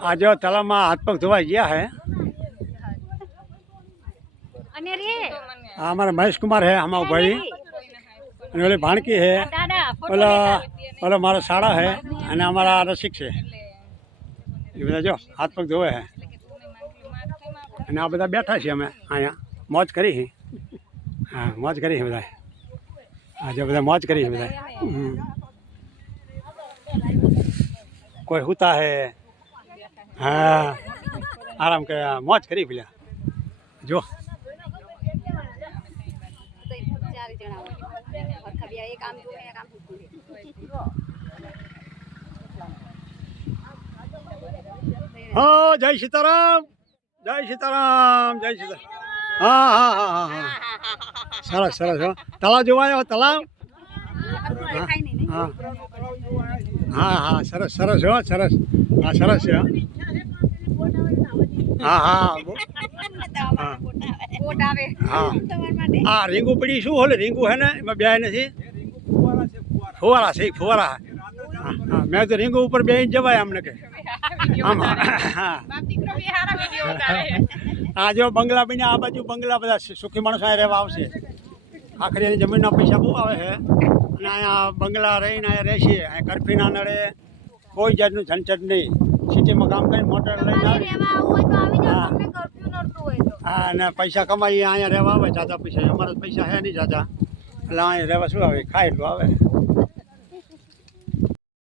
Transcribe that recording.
आज तलावમાં હાથ પગ ધોવા ગયા है અને રે हमारा महेश कुमार है हमारा भाई वाली भाणकी है ओला मारा साड़ा है અને हमारा रसिक है ये બધા જો હાથ પગ ધોવે है અને આ બધા બેઠા છીએ અમે અહીંયા મોજ કરી હા મોજ કરી બધા આજે બધા મોજ કરી બધા કોઈ હુતા है हाँ आराम कर मौज करी भैया जो हाँ जय सीताराम जय सीताराम जय सीताराम हाँ हाँ हाँ हाँ हाँ सरस सरस हो तलाव जो आयो तलाव हाँ हाँ हाँ सरस सरस हो सरस हाँ सरस है हाँ हाँ हाँ हाँ રીંગુ પડી શું હોલે રીંગુ હે ને એમાં બે નથી ફુવારા છે ફુવારા હા હા મેં તો રીંગુ ઉપર બેહીને જવાય અમને કે આમ હા આ જો બંગલા બન્યા આ બાજુ બંગલા બધા સુખી માણસો અહીં રહેવા આવશે આખરી એની જમીનના પૈસા બહુ આવે છે અને અહીંયા બંગલા રહીને અહીંયા રહેશે અહીંયા કરફી ના નડે કોઈ જાતનું ઝંઝટ નહીં સિટીમાં કામ કરીને મોટર લઈને આવે હા અને પૈસા કમાઈએ અહીંયા રહેવા આવે જાજા પૈસા અમારા પૈસા હે નહીં જાજા એટલે અહીંયા રહેવા શું આવે ખાય એટલું આવે